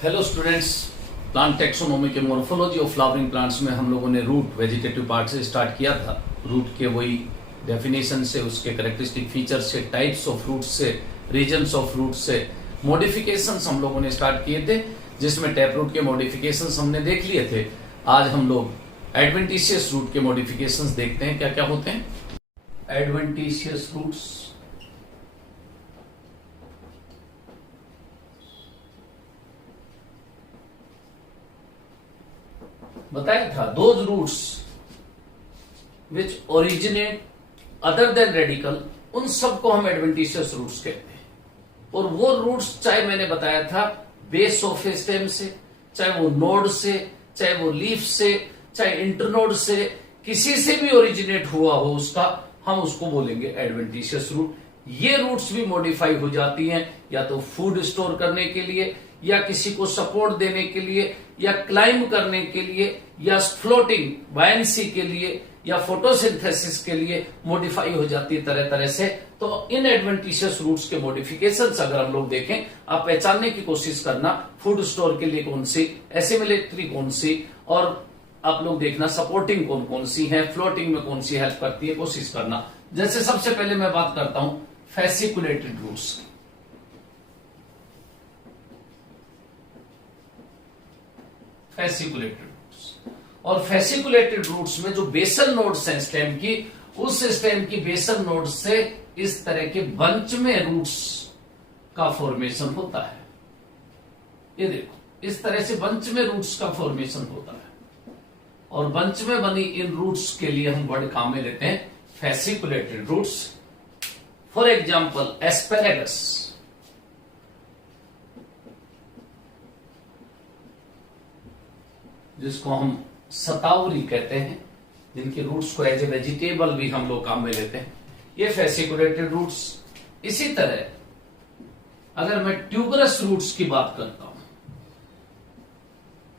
Hello students, plant taxonomy के morphology of flowering plants में हम लोगों ने रूट वेजिटेटिव पार्ट से स्टार्ट किया था। रूट के वही डेफिनेशन से, उसके कैरेक्टरिस्टिक फीचर्स से, टाइप्स ऑफ रूट से, रीजन्स ऑफ रूट से, मॉडिफिकेशंस हम लोगों ने स्टार्ट किए थे, जिसमें टैप रूट के मॉडिफिकेशंस हमने देख लिए थे। आज हम लोग एडवेंटिशियस रूट के मॉडिफिकेशंस देखते हैं, क्या क्या होते हैं। एडवेंटिशियस रूट्स बताया था, those roots which originate other than radical, उन सबको हम एडवेंटिशियस रूट्स कहते हैं। और वो रूट्स चाहे मैंने बताया था बेस ऑफ स्टेम से, चाहे वो नोड से, चाहे वो लीफ से, चाहे इंटरनोड से, किसी से भी ओरिजिनेट हुआ हो उसका, हम उसको बोलेंगे एडवेंटिशियस रूट। ये रूट्स भी मॉडिफाई हो जाती हैं, या तो फूड स्टोर करने के लिए, या किसी को सपोर्ट देने के लिए, या क्लाइंब करने के लिए, या फ्लोटिंग बायंसी के लिए, या फोटोसिंथेसिस के लिए मॉडिफाई हो जाती है तरह तरह से। तो इन एडवेंटिशियस रूट्स के मॉडिफिकेशंस अगर हम लोग देखें, आप पहचानने की कोशिश करना फूड स्टोर के लिए कौन सी, एसिमिलेटरी कौन सी, और आप लोग देखना सपोर्टिंग कौन कौन सी है, फ्लोटिंग में कौन सी हेल्प करती है, कोशिश करना। जैसे सबसे पहले मैं बात करता हूं फैसिकुलेटेड रूट्स की। फैसिकुलेटेड रूट्स, और फैसिकुलेटेड रूट्स में जो बेसल नोड्स हैं स्टेम की, उस स्टेम की बेसल नोड से इस तरह के बंच में रूट्स का फॉर्मेशन होता है। ये देखो, इस तरह से बंच में रूट्स का फॉर्मेशन होता है, और बंच में बनी इन रूट्स के लिए हम वर्ड काम में लेते हैं फैसिकुलेटेड रूट्स। फॉर एग्जाम्पल एस्पेरेगस, जिसको हम सतावरी कहते हैं, जिनके रूट्स को एज ए वेजिटेबल भी हम लोग काम में लेते हैं, ये फैसिकुलेटेड रूट्स। इसी तरह अगर मैं ट्यूबरस रूट्स की बात करता हूं,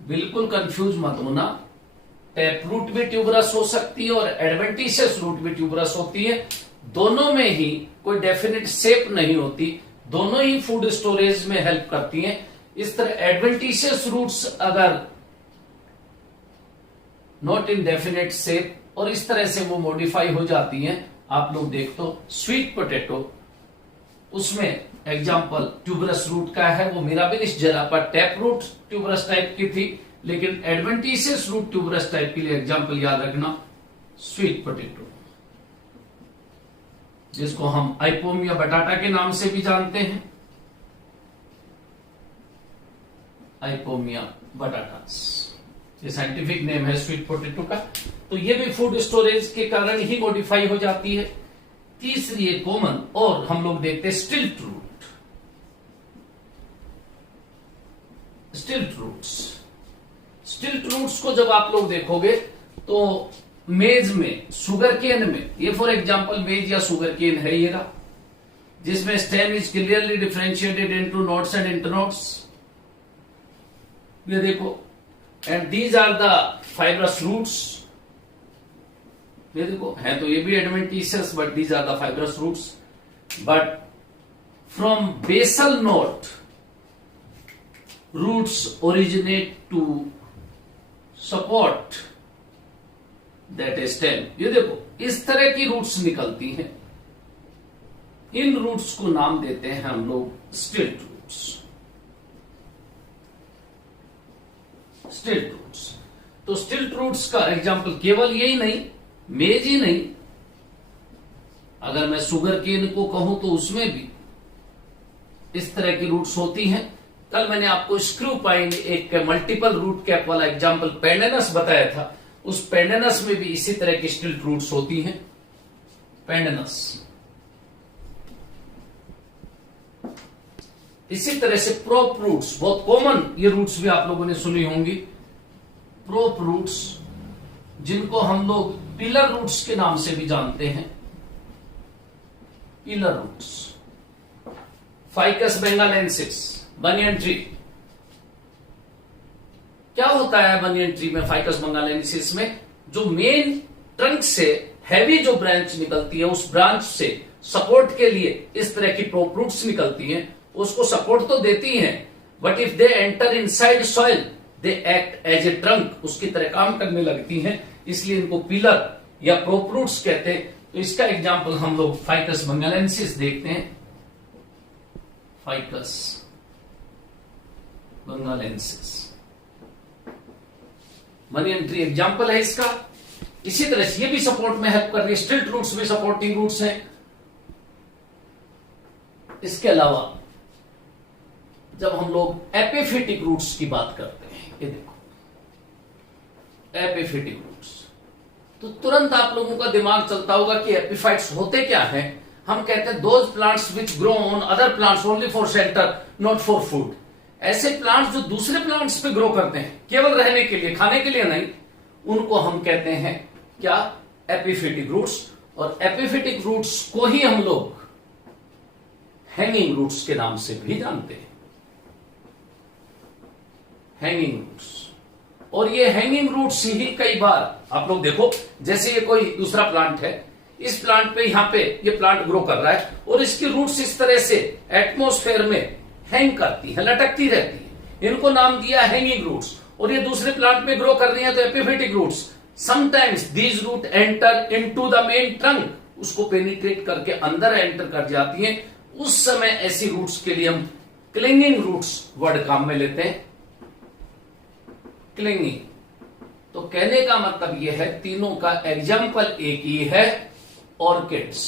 बिल्कुल कंफ्यूज मत होना, टैप रूट भी ट्यूबरस हो सकती है और एडवेंटिशियस रूट भी ट्यूबरस होती है। दोनों में ही कोई डेफिनेट शेप नहीं होती, दोनों ही फूड स्टोरेज में हेल्प करती हैं। इस तरह एडवेंटिशियस रूट्स अगर नॉट इन डेफिनेट शेप, और इस तरह से वो मॉडिफाई हो जाती हैं। आप लोग देख तो स्वीट पोटैटो, उसमें एग्जांपल ट्यूबरस रूट का है, वो मिराबिलिस जरा पर टैप रूट ट्यूबरस टाइप की थी, लेकिन एडवेंटिशियस रूट ट्यूबरस टाइप के लिए एग्जांपल याद रखना स्वीट पोटैटो, जिसको हम आइपोमिया बटाटा के नाम से भी जानते हैं, आइपोमिया बटाटास, ये साइंटिफिक नेम है स्वीट पोटैटो का। तो ये भी फूड स्टोरेज के कारण ही मॉडिफाई हो जाती है। तीसरी एक कॉमन, और हम लोग देखते हैं स्टिल्ट रूट। स्टिल्ट रूट्स, स्टिल्ट रूट्स को जब आप लोग देखोगे तो मेज में, शुगर केन में, ये फॉर एग्जांपल मेज या शुगर केन है ये रहा, जिसमें stem is clearly differentiated into nodes and internodes. ये देखो, and these are the fibrous roots. ये देखो, है तो ये भी adventitious, but these are the fibrous roots. But from basal node roots originate to support that stem. ये देखो, इस तरह की रूट्स निकलती हैं। इन रूट्स को नाम देते हैं हम लोग स्टिल्ट रूट्स। स्टिल्ट रूट्स, तो स्टिल्ट रूट्स का एग्जांपल केवल यही नहीं, मेज ही नहीं, अगर मैं शुगर केन को कहूं तो उसमें भी इस तरह की रूट्स होती हैं। कल मैंने आपको स्क्रू पाइन, एक मल्टीपल रूट कैप वाला एग्जांपल पेंडेनस बताया था, उस पेंडेनस में भी इसी तरह की स्टिल्ट रूट्स होती हैं। पेंडेनस, इसी तरह से प्रोप रूट्स, बहुत कॉमन ये रूट्स भी आप लोगों ने सुनी होंगी। प्रोप रूट्स, जिनको हम लोग पिलर रूट्स के नाम से भी जानते हैं, pillar roots. Ficus benghalensis, banyan tree. क्या होता है बनियन ट्री में, फाइकस बेंगालेंसिस में, जो मेन ट्रंक से हैवी जो ब्रांच निकलती है, उस ब्रांच से सपोर्ट के लिए इस तरह की प्रोप रूट्स निकलती हैं। उसको सपोर्ट तो देती हैं, but if they enter inside soil they act as a trunk, उसकी तरह काम करने लगती हैं, इसलिए इनको पिलर या प्रोप्रूट्स कहते हैं। तो इसका एग्जाम्पल हम लोग फाइकस बंगालेंसिस देखते हैं। फाइकस बंगालेंसिस मनी एंट्री एग्जाम्पल है इसका। इसी तरह से ये भी सपोर्ट में हेल्प कर रही है, स्टिल्ट रूट्स भी सपोर्टिंग रूट्स हैं। इसके अलावा जब हम लोग एपिफिटिक रूट्स की बात करते हैं, ये देखो एपिफिटिक रूट्स, तो तुरंत आप लोगों का दिमाग चलता होगा कि एपिफाइट्स होते क्या हैं। हम कहते हैं those plants which grow on other plants only for shelter not for food. ऐसे प्लांट्स जो दूसरे प्लांट्स पे ग्रो करते हैं केवल रहने के लिए, खाने के लिए नहीं, उनको हम कहते हैं क्या, एपिफिटिक रूट्स। और एपिफिटिक रूट्स को ही हम लोग हैंगिंग रूट्स के नाम से भी जानते हैं, हैंगिंग रूट्स। और ये हैंगिंग रूट्स ही कई बार आप लोग देखो, जैसे ये कोई दूसरा प्लांट है, इस प्लांट पे यहां पे ये प्लांट ग्रो कर रहा है और इसकी रूट्स इस तरह से एटमॉस्फेयर में हैंग करती है, लटकती रहती है, इनको नाम दिया हैंगिंग रूट्स। और ये दूसरे प्लांट में ग्रो कर रही है तो epiphytic roots. Sometimes these root enter into the main trunk, उसको पेनिट्रेट करके अंदर एंटर कर जाती हैं। उस समय ऐसी रूट्स के लिए हम क्लिंगिंग रूट्स वर्ड काम में लेते हैं, क्लिंगिंग। तो कहने का मतलब यह है, तीनों का एग्जाम्पल एक ही है, ऑर्किड्स।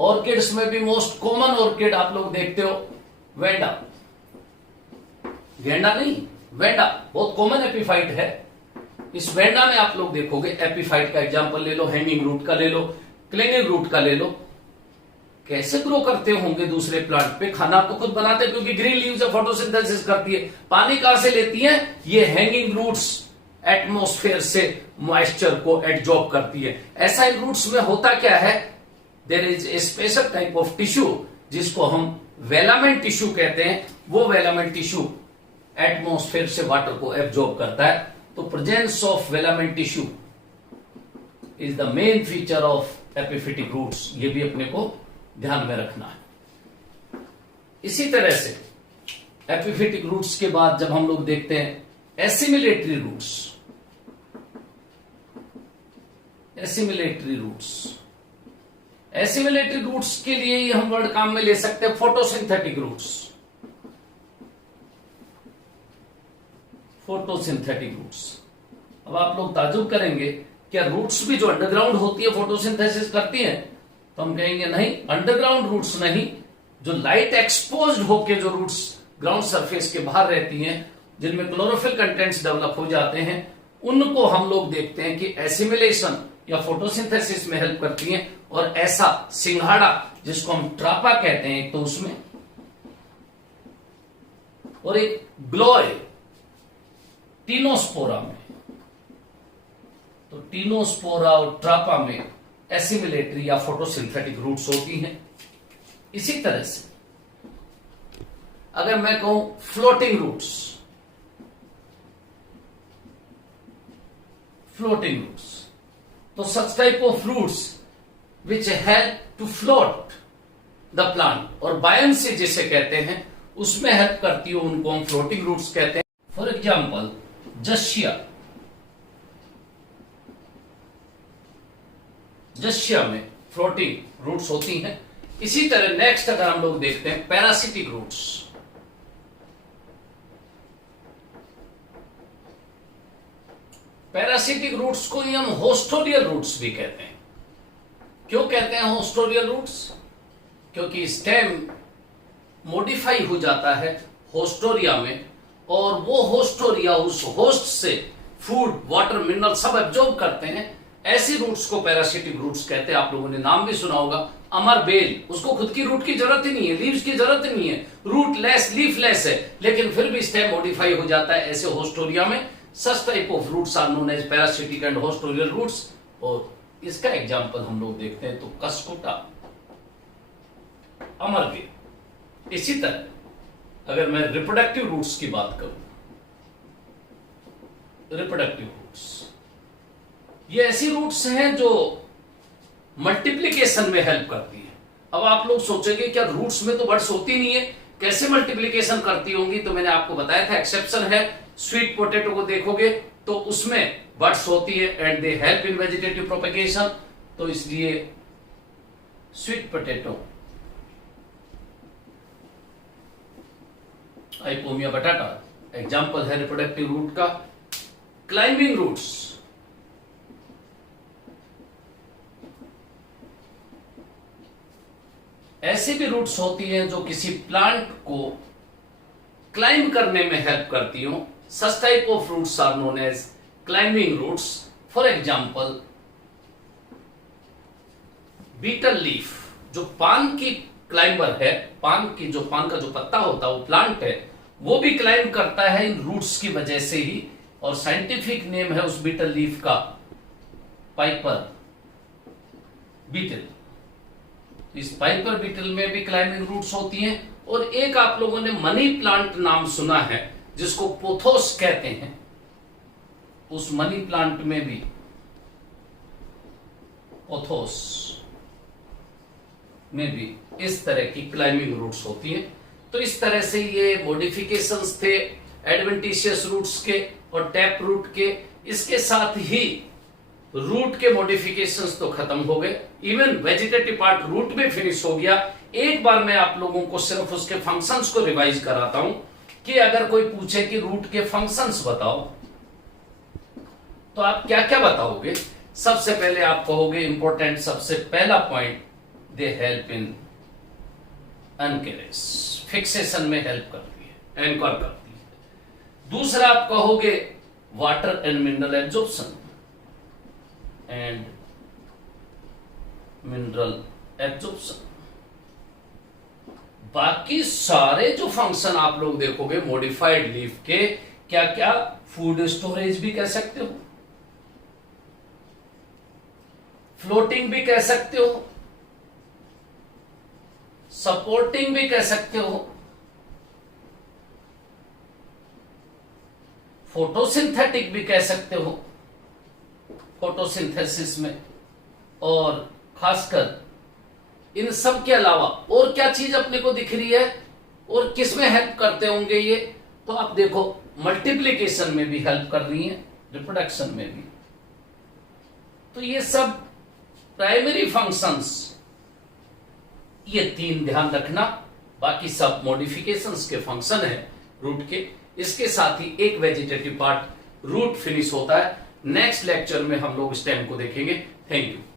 ऑर्किड्स में भी मोस्ट कॉमन ऑर्किड आप लोग देखते हो वेंडा, गेंडा नहीं, वेंडा बहुत कॉमन एपिफाइट है। इस वेंडा में आप लोग देखोगे, एपिफाइट का एग्जांपल ले लो, हैंगिंग रूट का ले लो, क्लिंगिंग रूट का ले लो। कैसे ग्रो करते होंगे दूसरे प्लांट पे, खाना तो खुद बनाते हैं क्योंकि ग्रीन लीव्स फोटोसिंथेसिस करती है, पानी कहां से लेती है, ये हैंगिंग रूट्स एटमॉस्फेयर से मॉइस्चर को एब्जॉर्ब करती है। ऐसा इन रूट्स में होता क्या है, there is a special type of tissue जिसको हम वेलामेंट टिश्यू कहते हैं। वो वेलामेंट टिश्यू एटमॉस्फेयर से वाटर को एब्जॉर्ब करता है। तो presence of velamen tissue is the main feature of epiphytic roots, ये भी अपने को ध्यान में रखना है। इसी तरह से एपिफिटिक रूट्स के बाद जब हम लोग देखते हैं assimilatory roots, assimilatory roots, assimilatory roots के लिए ही हम वर्ड काम में ले सकते हैं फोटोसिंथेटिक रूट्स, फोटोसिंथेटिक रूट्स। अब आप लोग ताजुब करेंगे, क्या रूट्स भी जो अंडरग्राउंड होती है फोटोसिंथेसिस करती हैं? तो हम कहेंगे नहीं, अंडरग्राउंड रूट्स नहीं, जो लाइट एक्सपोज्ड होके जो रूट्स ग्राउंड सरफेस के बाहर रहती हैं, जिनमें क्लोरोफिल कंटेंट्स डेवलप हो जाते हैं, उनको हम लोग देखते हैं कि एसिमिलेशन या फोटोसिंथेसिस में हेल्प करती हैं। और ऐसा सिंघाड़ा जिसको हम ट्रापा कहते हैं एक तो उसमें, और एक ग्लोए टीनोस्पोरा में। तो टीनोस्पोरा और ट्रापा में एसिमिलेटरी या फोटोसिंथेटिक रूट्स होती हैं। इसी तरह से अगर मैं कहूं फ्लोटिंग रूट्स, फ्लोटिंग रूट्स, तो such type of roots which help to float the plant, और बायंसी जिसे कहते हैं उसमें हेल्प करती हो, उनको हम फ्लोटिंग रूट्स कहते हैं। फॉर एग्जाम्पल जशिया, जशिया में फ्लोटिंग रूट्स होती हैं। इसी तरह नेक्स्ट अगर हम लोग देखते हैं पैरासिटिक रूट्स, पैरासिटिक रूट्स को ही हम होस्टोरियल रूट्स भी कहते हैं। क्यों कहते हैं होस्टोरियल रूट्स? क्योंकि स्टेम मॉडिफाई हो जाता है होस्टोरिया में, और वो होस्टोरिया उस होस्ट से फूड, वाटर, मिनरल सब एब्जॉर्ब करते हैं। ऐसी रूट्स को पैरासिटिक रूट्स कहते हैं। आप लोगों ने नाम भी सुना होगा, अमर बेल, उसको खुद की रूट की जरूरत ही नहीं है, लीव्स की जरूरत ही नहीं है, रूट लेस, लीफ लेस है, लेकिन फिर भी स्टेम मॉडिफाई हो जाता है ऐसे होस्टोरिया में। Such type of roots are known as parasitic and haustorial roots. और इसका एग्जांपल हम लोग देखते हैं तो कसकुटा, अमर बेल। इसी तरह अगर मैं रिप्रोडक्टिव रूट्स की बात करूं, रिप्रोडक्टिव रूट्स ये ऐसी रूट्स हैं जो मल्टीप्लीकेशन में हेल्प करती है। अब आप लोग सोचेंगे क्या रूट्स में तो बर्ड्स होती नहीं है, कैसे मल्टीप्लीकेशन करती होंगी, तो मैंने आपको बताया था एक्सेप्शन है। स्वीट पोटैटो को देखोगे तो उसमें बड्स होती है and they help in vegetative propagation, तो इसलिए स्वीट पोटैटो, आइपोमिया बटाटा एग्जाम्पल है रिप्रोडक्टिव रूट का। क्लाइंबिंग रूट्स, ऐसी भी रूट्स होती हैं जो किसी प्लांट को क्लाइंब करने में हेल्प करती हो। Such type of roots are known as climbing roots. For example betel leaf, जो पान की क्लाइंबर है, पान का जो पत्ता होता है वो प्लांट है, वो भी क्लाइंब करता है इन रूट्स की वजह से ही, और साइंटिफिक नेम है उस बीटल लीफ का पाइपर बीटल। इस पाइपर बीटल में भी क्लाइंबिंग रूट्स होती हैं। और एक आप लोगों ने मनी प्लांट नाम सुना है जिसको पोथोस कहते हैं, उस मनी प्लांट में भी पोथोस में भी इस तरह की क्लाइंबिंग रूट्स होती हैं। तो इस तरह से ये मॉडिफिकेशंस थे एडवेंटिशियस रूट्स के और टैप रूट के। इसके साथ ही रूट के मॉडिफिकेशंस तो खत्म हो गए, इवन वेजिटेटिव पार्ट रूट में फिनिश हो गया। एक बार मैं आप लोगों को सिर्फ उसके फंक्शंस को रिवाइज कराता हूं कि अगर कोई पूछे कि रूट के फंक्शंस बताओ तो आप क्या क्या बताओगे। सबसे पहले आप कहोगे इंपॉर्टेंट, सबसे पहला point, they help in anchorage, fixation में हेल्प करती है, एंकर करती है। दूसरा आप कहोगे water and mineral absorption and mineral absorption. बाकी सारे जो फंक्शन आप लोग देखोगे मॉडिफाइड लीफ के, क्या क्या, फूड स्टोरेज भी कह सकते हो, फ्लोटिंग भी कह सकते हो, सपोर्टिंग भी कह सकते हो, फोटोसिंथेटिक भी कह सकते हो, फोटोसिंथेसिस में। और खासकर इन सब के अलावा और क्या चीज अपने को दिख रही है और किस में हेल्प करते होंगे ये, तो आप देखो मल्टीप्लिकेशन में भी हेल्प कर रही है, रिप्रोडक्शन में भी। तो ये सब प्राइमरी फंक्शंस, ये तीन ध्यान रखना, बाकी सब मॉडिफिकेशंस के फंक्शन है रूट के। इसके साथ ही एक वेजिटेटिव पार्ट रूट फिनिश होता है। नेक्स्ट लेक्चर में हम लोग स्टेम को देखेंगे। Thank you.